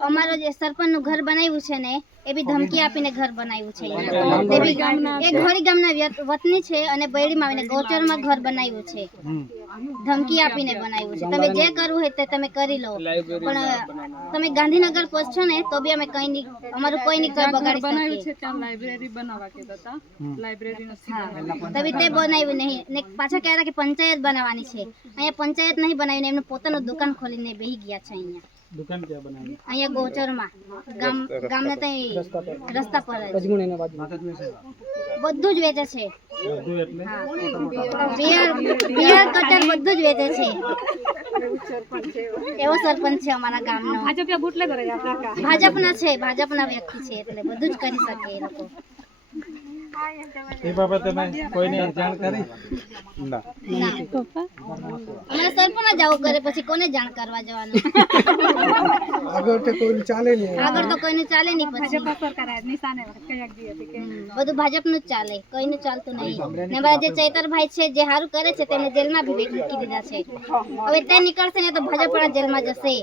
અમારો જે સરપંચનું ઘર બનાવ્યું છે ને એ બી ધમકી આપીને ઘર બનાવ્યું છે એ બી એ ઘોડી ગામના વતની છે અને બૈડીમાં આવીને ગૌચરમાં ઘર બનાવ્યું છે ધમકી આપીને બનાવ્યું છે તમે જે કરવું હોય તે તમે કરી લો પણ તમે ગાંધીનગર પહોંચશો ને તો બી અમે કઈ નહીં અમારું કોઈ નહીં કોઈ બગાડી શકીએ ત્યાં લાઇબ્રેરી બનાવવા કહેતા હતા લાઇબ્રેરી નથી તभी તે બનાવ્યું નહીં ને પાછા કહેતા કે પંચાયત બનાવવાની છે અહીંયા પંચાયત નહીં બનાવીને એમનું પોતાનું દુકાન ખોલીને બેસી ગયા છે અહીંયા દુકાન ક્યાં બનાવી? અહીંયા ગોચરમાં ગામને ત્યાં રસ્તા પર જ બધું જ વેચે છે બધું એટલે બિયર કટર બધું જ વેચે છે એવો સરપંચ છે અમારા ગામનો ભાજપના છે ભાજપના વ્યક્તિ છે એટલે બધું જ કરી શકે એ લોકો એ બાબતે તમે કોઈને જાણ કરી? ના. અમારા સરપંચ જ આવું કરે પછી કોને જાણ કરવા જવાનું આગળ તો કોઈને ચાલે નહીં. આગળ તો કોઈને ચાલે નહીં પછી બધું ભાજપનું જ ચાલે કોઈનું ચાલતું નહીં ને અમારા જે ચૈતરભાઈ છે જે સારું કરે છે તેમને જેલમાં બી મૂકી દીધા છે હવે તે નીકળશે ને તો ભાજપના જેલમાં જશે